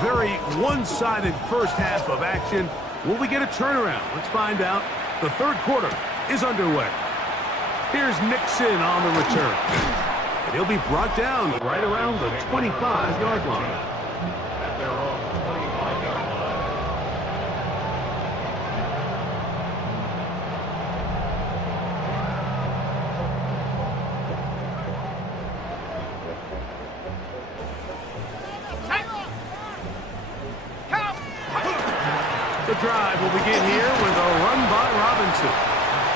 Very one-sided first half of action. Will we get a turnaround? Let's find out. The third quarter is underway. Here's Nixon on the return. And he'll be brought down right around the 25-yard line. The drive will begin here with a run by Robinson.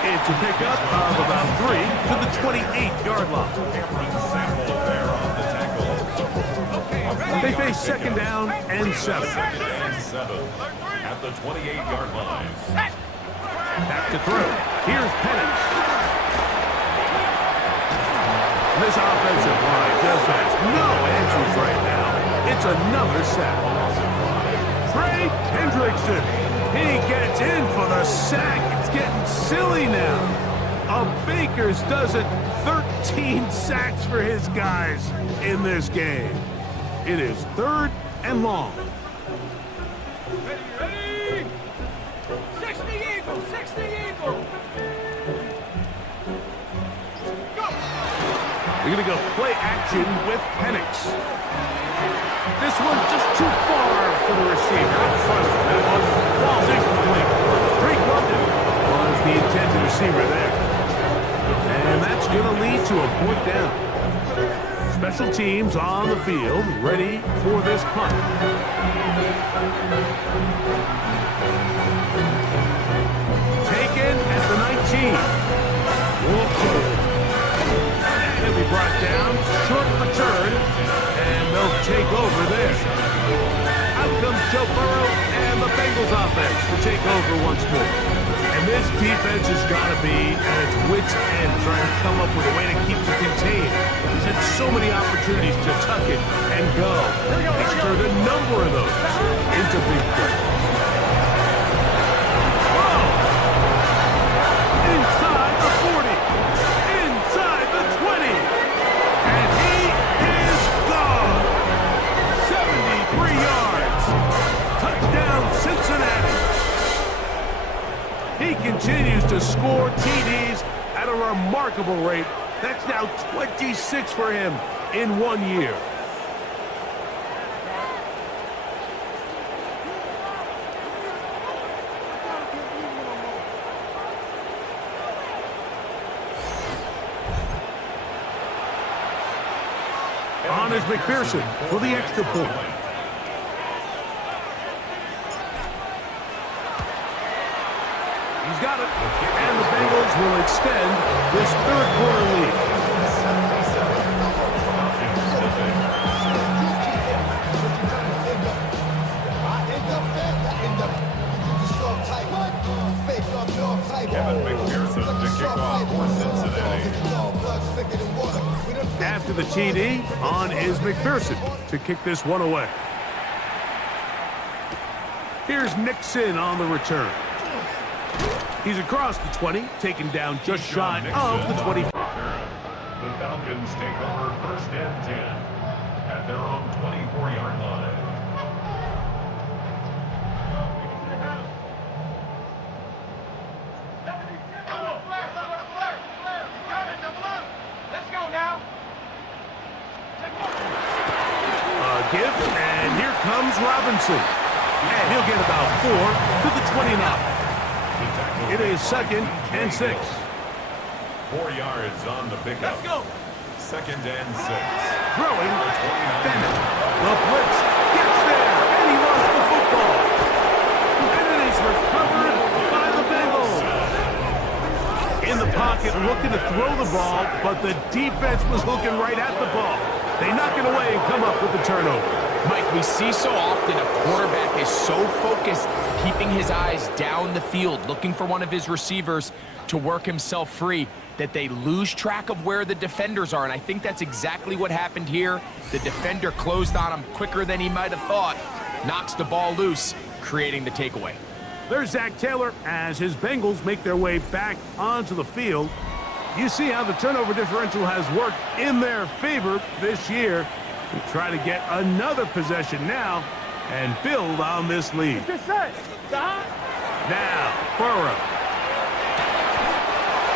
It's a pickup of about 3 to the 28-yard line. They face second down and 7. At the 28-yard line. Back to throw. Here's Penix. This offensive line just has no answers right now. It's another sack. Trey Hendrickson. He gets in for the sack. It's getting silly now. A Baker's does it. 13 sacks for his guys in this game. It is 3rd and long. Ready? 60 Eagles, 60 Eagles. Go. We're going to go play action with Penix. This one just too far for the receiver. That one falls incomplete. Drake London was the intended receiver there. And that's going to lead to a 4th down. Special teams on the field, ready for this punt. Taken at the 19. And he'll be brought down. Short return. And they'll take over there. Out comes Joe Burrow and the Bengals offense to take over once more. And this defense has got to be at its wits' end trying to come up with a way to keep it contained. He's had so many opportunities to tuck it and go. He's turned a number of those into big plays. Whoa! Inside the 40. Inside the 20. And he is gone. 73 yards. Touchdown, Cincinnati. He continues to score TDs at a remarkable rate. That's now 26 for him in 1 year. On is McPherson for the extra point. He's got it. And the Bengals will extend this third quarter lead. Kevin McPherson to kick off for Cincinnati. After the TD, on is McPherson to kick this one away. Here's Nixon on the return. He's across the 20, taken down just shy of the 25. The Falcons take over 1st and 10 at their own 24-yard line. Give, and here comes Robinson. And he'll get about 4 to the 29. It is 2nd and 6. 4 yards on the pickup. Let's go. 2nd and 6. Throwing, Bennett. The blitz gets there, and he lost the football. And it is recovered by the Bengals. In the pocket, looking to throw the ball, but the defense was looking right at the ball. They knock it away and come up with the turnover. Mike, we see so often a quarterback is so focused, keeping his eyes down the field, looking for one of his receivers to work himself free, that they lose track of where the defenders are. And I think that's exactly what happened here. The defender closed on him quicker than he might have thought, knocks the ball loose, creating the takeaway. There's Zach Taylor as his Bengals make their way back onto the field. You see how the turnover differential has worked in their favor this year. We try to get another possession now and build on this lead. Now, Burrow.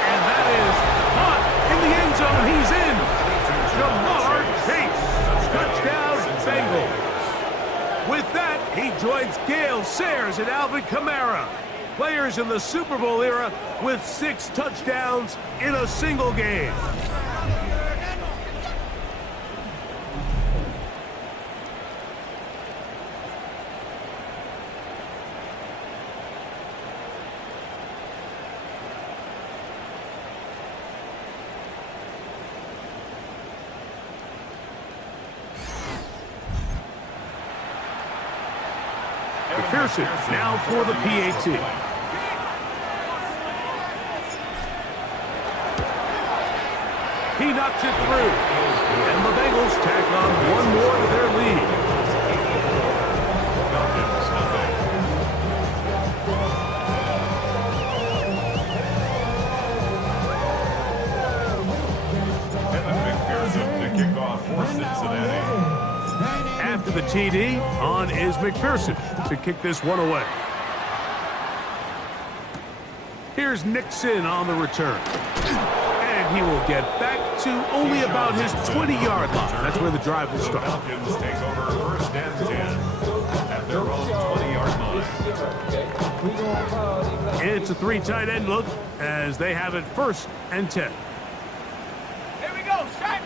And that is caught in the end zone. He's in. Jamar Chase. Touchdown, Bengals. With that, he joins Gale Sayers and Alvin Kamara, players in the Super Bowl era with 6 touchdowns in a single game. McPherson now for the PAT. He knocks it through. And the Bengals tack on one more to their lead. Evan McPherson to kick off for Cincinnati. After the TD, on is McPherson to kick this one away. Here's Nixon on the return. And he will get back to only about his 20-yard line. That's where the drive will start. Falcons take over first and 10 at their own 20-yard line. It's a 3 tight end look as they have it first and 10. Here we go, set.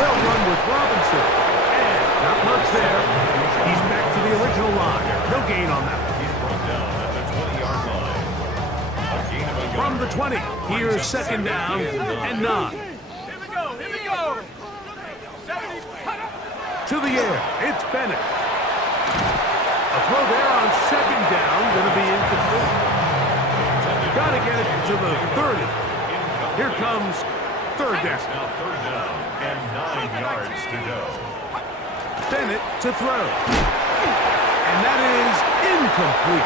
They'll run with Robinson. And not much there. He's back to the original line. No gain on that. He's brought down at the 20-yard line. A gain of a yard. From the 20, here's second down and 9. Here we go, here we go. 70. To the air, it's Bennett. A throw there on second down, going to be incomplete. Got to get it to the 30. Here comes third down. Now third down and 9 yards to go. Bennett to throw. And that is incomplete.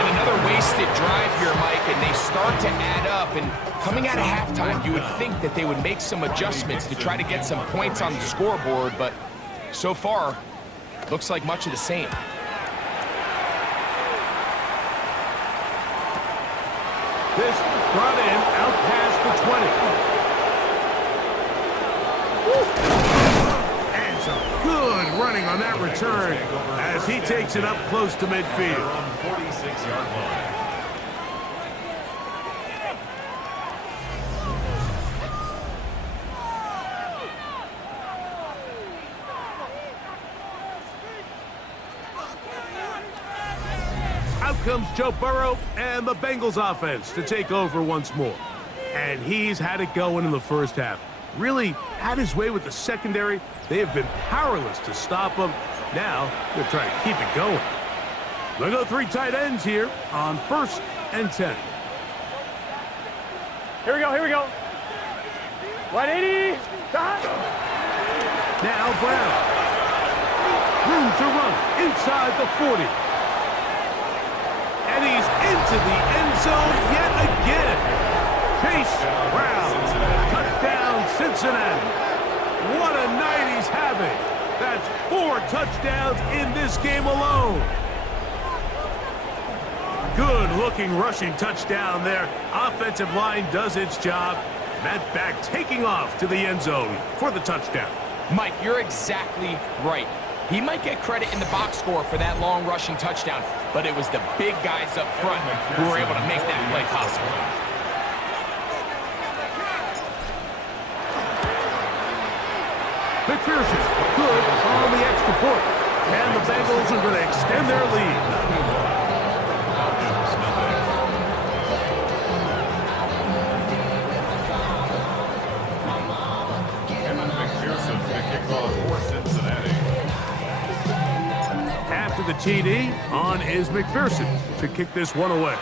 And another wasted drive here, Mike, and they start to add up. And coming out of halftime, you would think that they would make some adjustments to try to get some points on the scoreboard, but so far, looks like much of the same. This brought in out past the 20. And some good running on that return as he takes it up close to midfield. On 46-yard line. Out comes Joe Burrow and the Bengals offense to take over once more. And he's had it going in the first half. Really had his way with the secondary. They have been powerless to stop him. Now they're trying to keep it going. They'll go 3 tight ends here on first and 10. Here we go, here we go. 180. Now Brown. Room to run inside the 40. And he's into the end zone yet again. Chase Brown. Touchdown, Cincinnati. What a night he's having. That's 4 touchdowns in this game alone. Good-looking rushing touchdown there. Offensive line does its job. Matt back taking off to the end zone for the touchdown. Mike, you're exactly right. He might get credit in the box score for that long rushing touchdown, but it was the big guys up front who were able to make that play possible. McPherson, good on the extra point. And the Bengals are going to extend their lead. Evan McPherson to kick off for Cincinnati. After the TD, on is McPherson to kick this one away.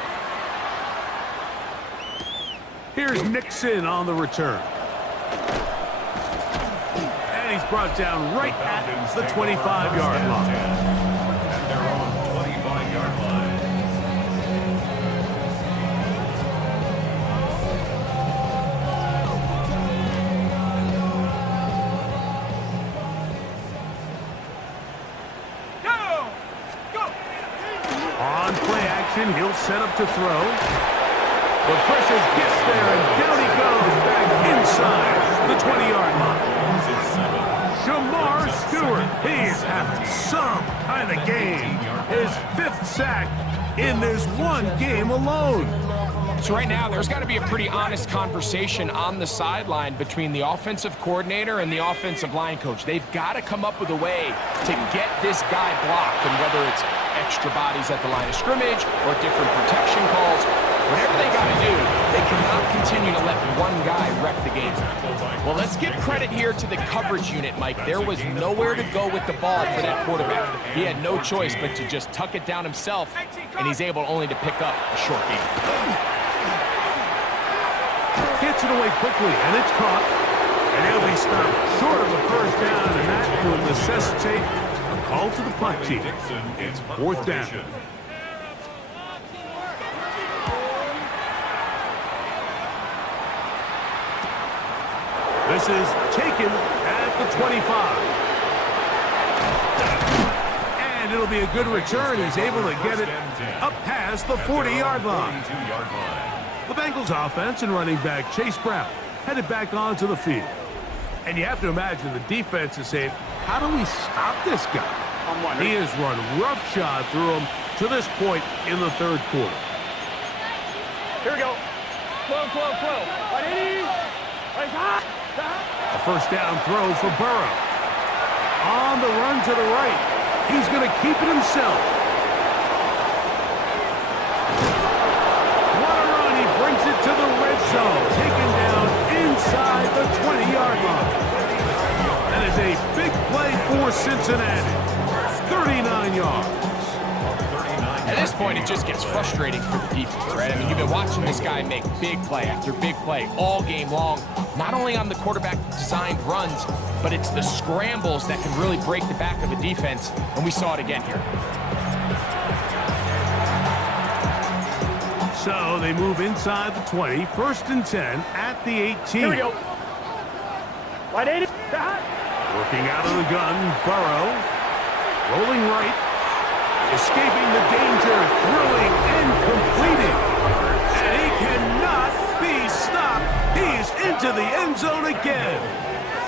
Here's Nixon on the return. And he's brought down right at the 25-yard line. motion. He'll set up to throw. The pressure gets there, and down he goes back inside the 20-yard line. Shamar Stewart, he's having some kind of game. His 5th sack in this one game alone. So right now, there's got to be a pretty honest conversation on the sideline between the offensive coordinator and the offensive line coach. They've got to come up with a way to get this guy blocked, and whether it's extra bodies at the line of scrimmage or different protection calls, whatever they got to do, they cannot continue to let one guy wreck the game. Well, let's give credit here to the coverage unit, Mike. There was nowhere to go with the ball for that quarterback. He had no choice but to just tuck it down himself, and he's able only to pick up a short game. Gets it away quickly, and it's caught. And he'll be stopped short of a first down, and that will necessitate a call to the punt team. It's 4th down. This is taken at the 25. And it'll be a good return. He's able to get it up past the 40-yard line. The Bengals offense and running back Chase Brown headed back onto the field. And you have to imagine the defense is saying, how do we stop this guy? He has run roughshod through him to this point in the 3rd quarter. Here we go. Flow. A first down throw for Burrow. On the run to the right. He's going to keep it himself. What a run. He brings it to the red zone. Taken down inside the 20-yard line. That is a big play for Cincinnati. 39 yards. At this point, it just gets frustrating for the defense, right? I mean, you've been watching this guy make big play after big play all game long, not only on the quarterback-designed runs, but it's the scrambles that can really break the back of a defense, and we saw it again here. So they move inside the 20, 1st and 10 at the 18. Here we go. Wide 80. Working out of the gun, Burrow. Rolling right. Escaping the danger, throwing and completing. And he cannot be stopped. He's into the end zone again.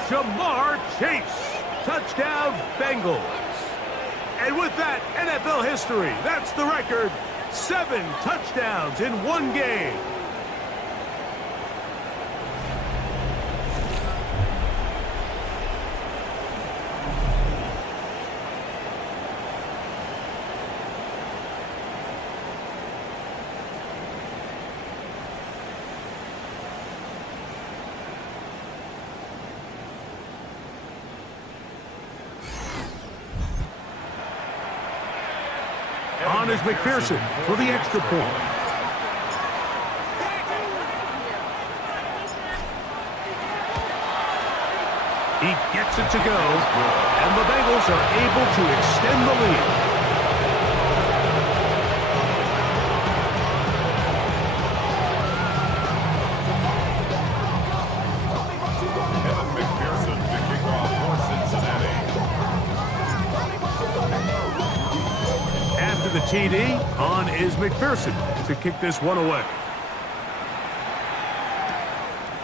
Jamar Chase. Touchdown, Bengals. And with that, NFL history. That's the record. 7 touchdowns in one game. On is McPherson for the extra point. He gets it to go, and the Bengals are able to extend the lead. McPherson to kick off for Cincinnati. After the TD, on is McPherson to kick this one away.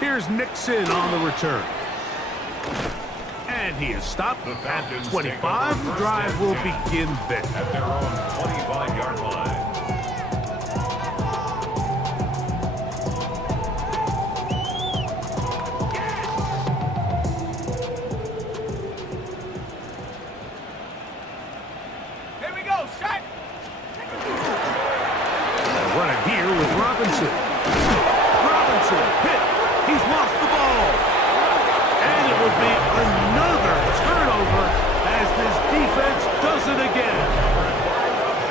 Here's Nixon on the return. And he is stopped at the 25. The drive will begin then. At their own 25-yard line. Here we go. Shot. Running here with Robinson. Robinson hit. He's lost the ball. And it would be another turnover as this defense does it again.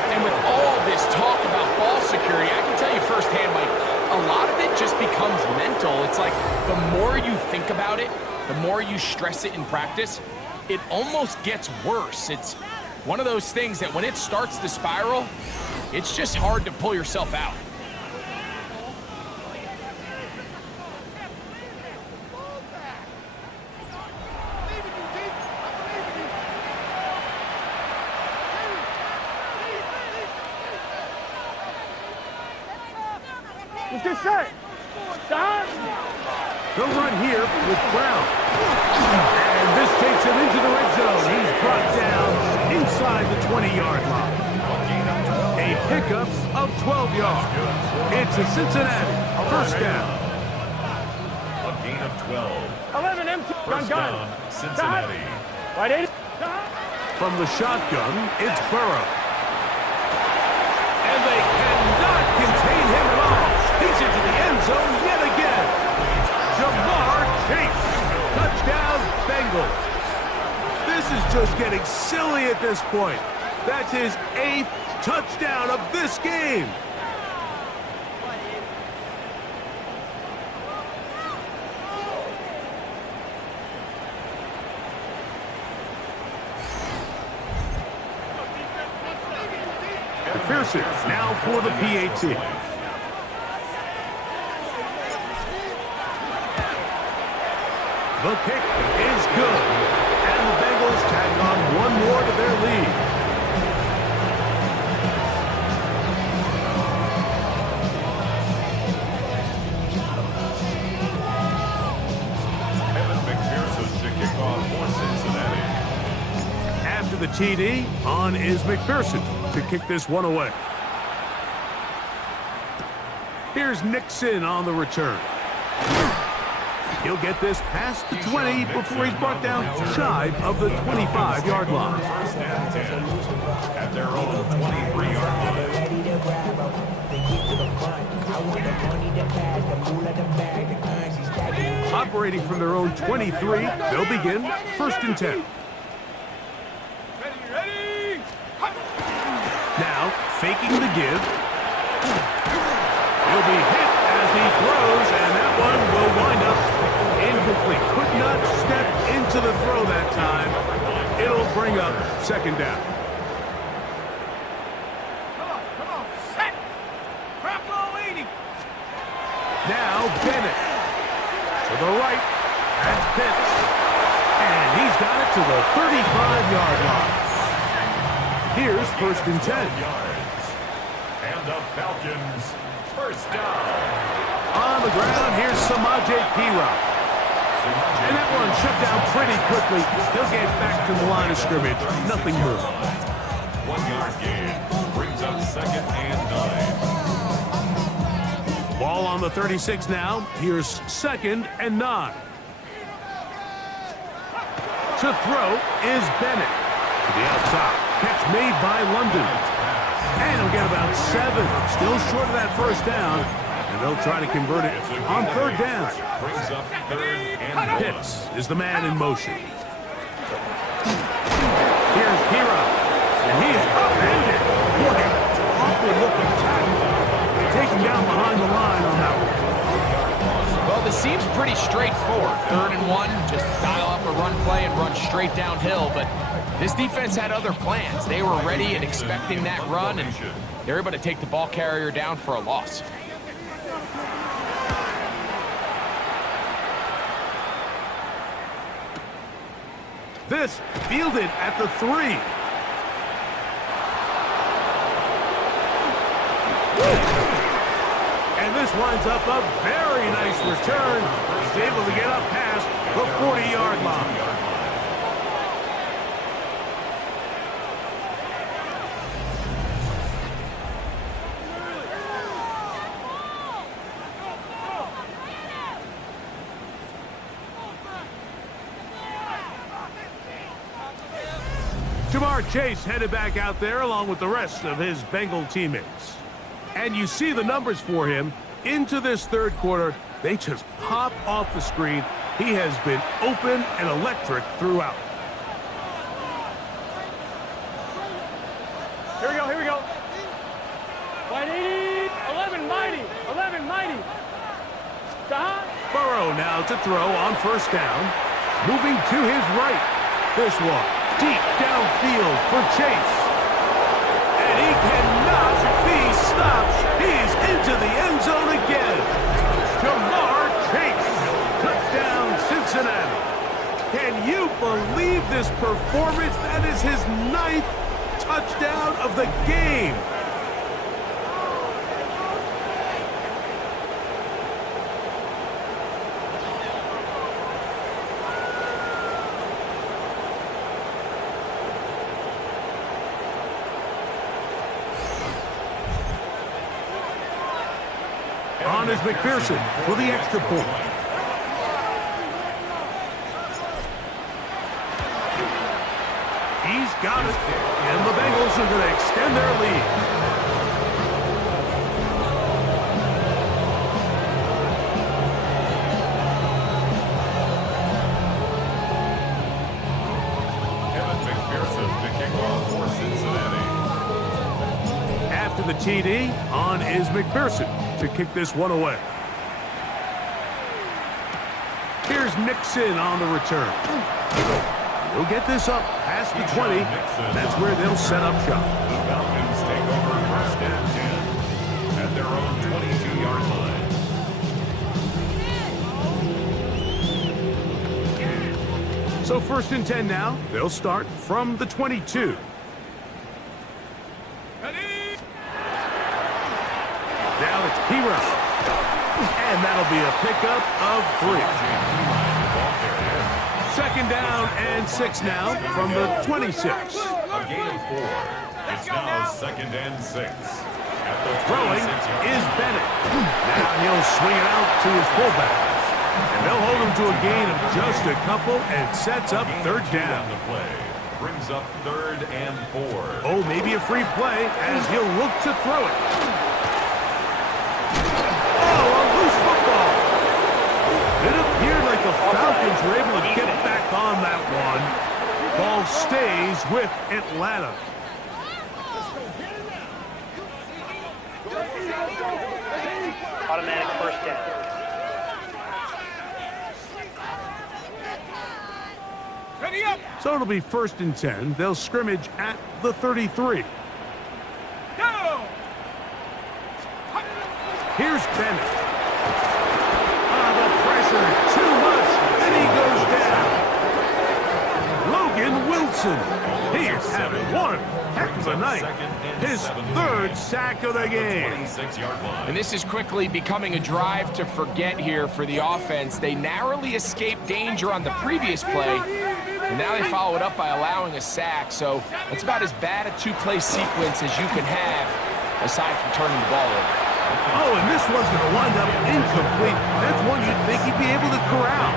And with all this talk about ball security, I can tell you firsthand, Mike, a lot of it just becomes mental. It's like the more you think about it, the more you stress it in practice, it almost gets worse. It's one of those things that when it starts to spiral, it's just hard to pull yourself out. Let's get set. Stop. They'll run here with Brown. And this takes him into the red zone. He's brought down inside the 20-yard line. A pickup of 12 yards. It's a Cincinnati first down. A gain of 12. 11 empty. First down, Cincinnati. Right, 80. From the shotgun, it's Burrow. And they cannot contain him at all. He's into the end zone yet again. Jamar Chase. Touchdown, Bengals. This is just getting silly at this point. That's his 8th touchdown of this game. McPherson now for the PAT. The kick is good. And the Bengals tag on one more to their lead. McPherson to kick off for Cincinnati. After the TD, on is McPherson to kick this one away. Here's Nixon on the return. He'll get this past the 20 before he's brought down shy of the 25-yard line. First and 10 at their own 23-yard line. Operating from their own 23, they'll begin first and 10. Ready. Now, faking the give. He'll be hit as he throws, and that one will wind up incomplete. Could not step into the throw that time. It'll bring up second down. Come on. Set. Crap low 80. Now, Bennett. To the right. That's Pitts. And he's got it to the 35-yard line. Here's first and 10. And the Falcons first down. On the ground, here's Samaje Perine. And that one shut down pretty quickly. He'll get back to the line of scrimmage. Nothing moved. 1 yard gain brings up second and 9. Ball on the 36 now. Here's second and 9. To throw is Bennett. To the outside. Catch made by London. And he'll get about 7. Still short of that first down. And they'll try to convert it on third down. Brings up third and 1. Pitts is the man in motion. Here's Perine. And he is upended. What an awkward-looking tackle. Taken down behind the line on that one. Well, this seems pretty straightforward. 3rd and 1, just dial up a run play and run straight downhill. But this defense had other plans. They were ready and expecting that run, and they were able to take the ball carrier down for a loss. This fielded at the 3. And this winds up a very nice return. He's able to get up past the 40-yard line. Jamar Chase headed back out there along with the rest of his Bengal teammates. And you see the numbers for him into this third quarter. They just pop off the screen. He has been open and electric throughout. Here we go. Wide 80. 11 mighty. Burrow now to throw on first down. Moving to his right. This one deep downfield for Chase. And he cannot be stopped. He's into the end zone again. Jamar Chase. Touchdown, Cincinnati. Can you believe this performance? That is his 9th touchdown of the game. On is McPherson for the extra point. He's got it. And the Bengals are going to extend their lead. The TD, on is McPherson to kick this one away. Here's Nixon on the return. He'll get this up past the 20. That's where they'll set up shop. The Falcons take over first and 10 at their own 22-yard line. So first and 10 now. They'll start from the 22. Now it's P-Rush. And that'll be a pickup of 3. Second down and 6 now from the 26. A gain of 4. It's now second and 6. At the throwing is Bennett. Now he'll swing it out to his fullback. And they'll hold him to a gain of just a couple and sets up third down. The play brings up third and 4. Oh, maybe a free play as he'll look to throw it. It appeared like the Falcons were able to get back on that one. Ball stays with Atlanta. Automatic first down. Ready up. So it'll be first and 10. They'll scrimmage at the 33. Go! Here's Bennett. Too much, and he goes down. Logan Wilson. He is having one heck of a night. His third sack of the game. And this is quickly becoming a drive to forget here for the offense. They narrowly escaped danger on the previous play, and now they follow it up by allowing a sack. So that's about as bad a two-play sequence as you can have, aside from turning the ball over. Oh, and this one's going to wind up incomplete. That's one you'd think he'd be able to corral.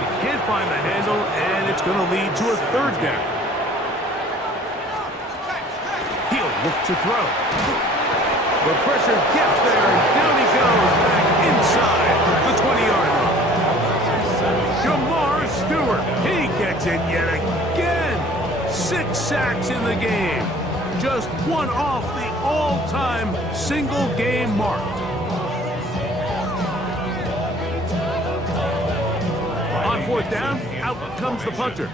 He can't find the handle, and it's going to lead to a third down. He'll look to throw. The pressure gets there, and down he goes back inside the 20-yard line. Jamar Stewart, he gets it yet again. 6 sacks in the game. Just one off the all-time single-game mark. On fourth down, out comes the punter.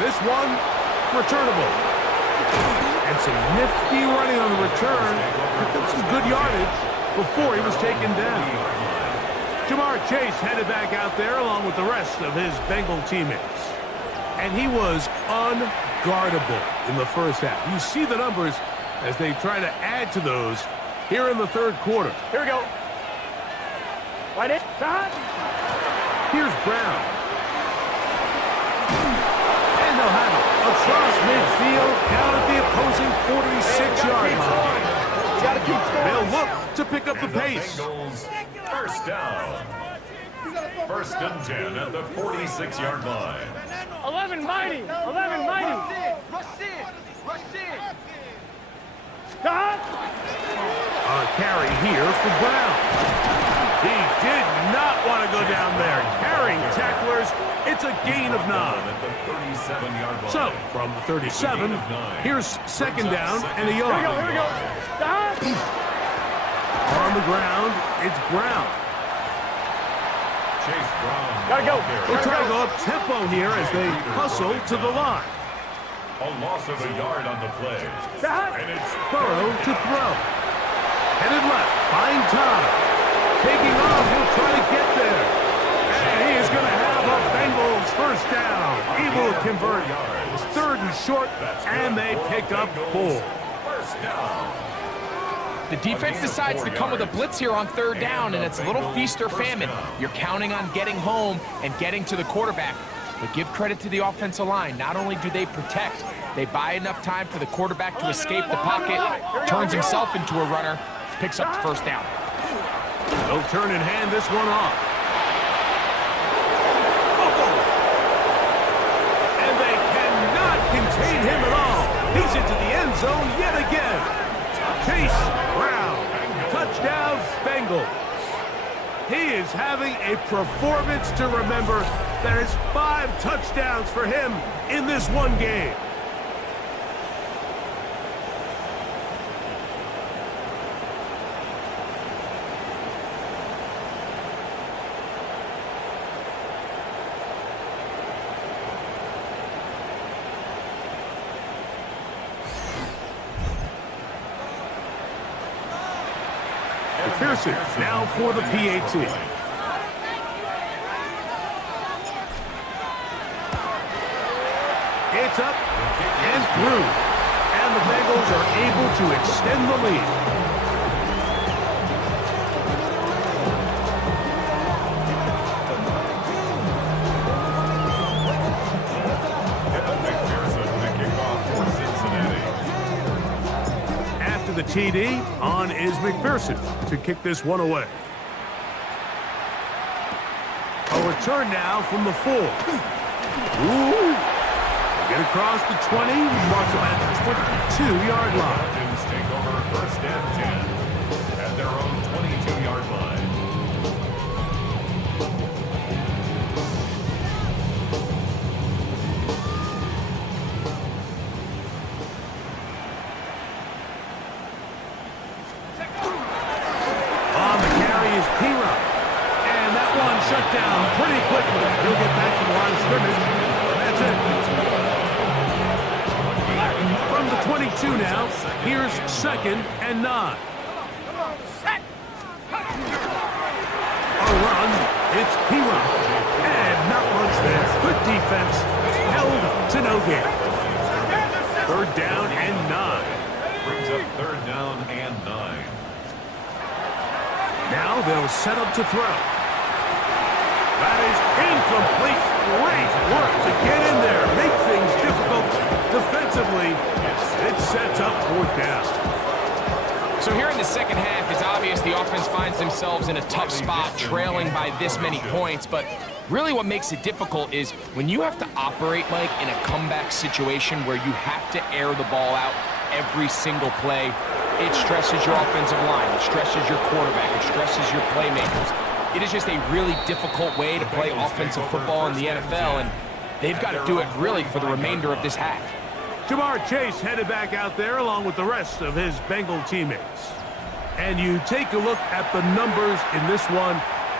This one, returnable. And some nifty running on the return. Picked up some good yardage before he was taken down. Jamar Chase headed back out there along with the rest of his Bengal teammates. And he was unguardable in the first half. You see the numbers as they try to add to those here in the third quarter. Here we go. Right in. Here's Brown. And they'll have it across midfield down at the opposing 46-yard line. They'll look to pick up the pace. First down. First and 10 at the 46-yard line. 11 mighty. 11 mighty. Rush in. A carry here for Brown. He did not want to go down there. Carrying tacklers. It's a gain of 9. At the 37-yard line. So, from the 37, here's second down and a yard. Here we go. On the ground, it's Brown. Chase Brown. Gotta go. They'll try to go up tempo here as they hustle to the line. A loss of a yard on the play. And it's Burrow to throw. Headed left, find time. Taking off, he'll try to get there. And he is going to have a Bengals first down. Able to convert. It's third and short, and they pick up 4. First down. The defense decides to come with a blitz here on third down, and it's a little feast or famine. You're counting on getting home and getting to the quarterback. But give credit to the offensive line. Not only do they protect, they buy enough time for the quarterback to escape the pocket, turns himself into a runner, picks up the first down. They'll turn and hand this one off. And they cannot contain him at all. He's into the end zone yet again. Chase Brown, touchdown Bengals. He is having a performance to remember. There is 5 touchdowns for him in this one game. McPherson now for the PAT. It's up and through. And the Bengals are able to extend the lead. After the TD, on is McPherson to kick this one away. A return now from the 4. Ooh. Get across the 20, mark them at the 22-yard line. Falcons take over first and 10 at their own 22-yard line. On the carry is P-Rock. And that one shut down pretty quickly. He'll get back to the line of scrimmage. That's it. From the 22 now, here's 2nd and 9. A run, it's P-Rock. And not much there. Good defense, held to no gain. 3rd down and 9. Brings up 3rd down and 9. Now they'll set up to throw. That is incomplete. Great work to get in there, make things difficult. Defensively, it sets up 4th down. So here in the second half, it's obvious the offense finds themselves in a tough spot, trailing by this many points. But really what makes it difficult is when you have to operate, Mike, in a comeback situation where you have to air the ball out every single play, it stresses your offensive line, it stresses your quarterback, it stresses your playmakers. It is just a really difficult way to play offensive football in the NFL, and they've got to do it really for the remainder of this half. Jamar Chase headed back out there along with the rest of his Bengal teammates. And you take a look at the numbers in this one,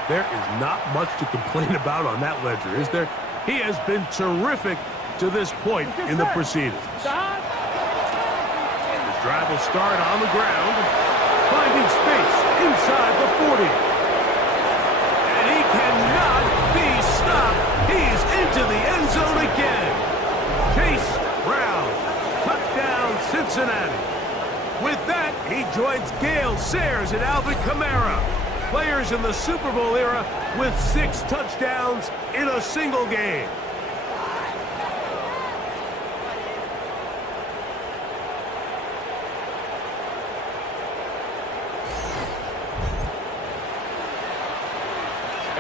there is not much to complain about on that ledger, is there? He has been terrific to this point in the proceedings. His drive will start on the ground, finding space inside the 40. And he cannot be stopped. He's into the end zone again. Chase Brown, touchdown Cincinnati. With that, he joins Gale Sayers and Alvin Kamara, players in the Super Bowl era with 6 touchdowns in a single game.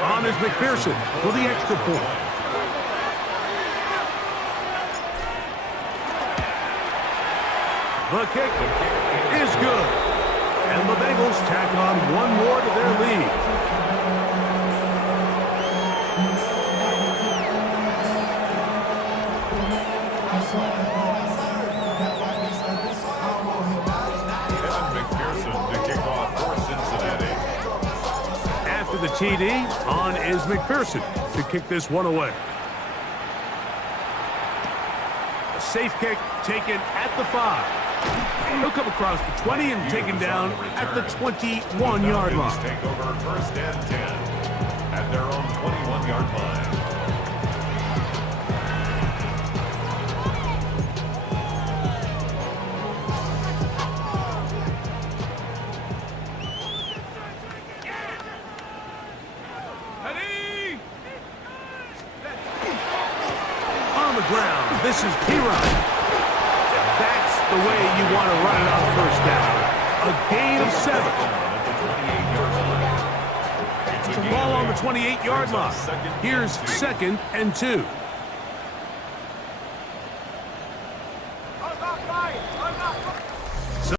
On is McPherson for the extra point. The kick is good. And the Bengals tack on one more to their lead. McPherson to kick off for Cincinnati. After the TD, on is McPherson to kick this one away. A safe kick taken at the 5. He'll come across the 20 and taken down at the 21-yard line. Take over first and 10 at their own 21-yard line. ground. This is P-Run. That's the way you want to run it on first down. A gain of 7. Ball on the 28-yard line. Here's 2nd and 2.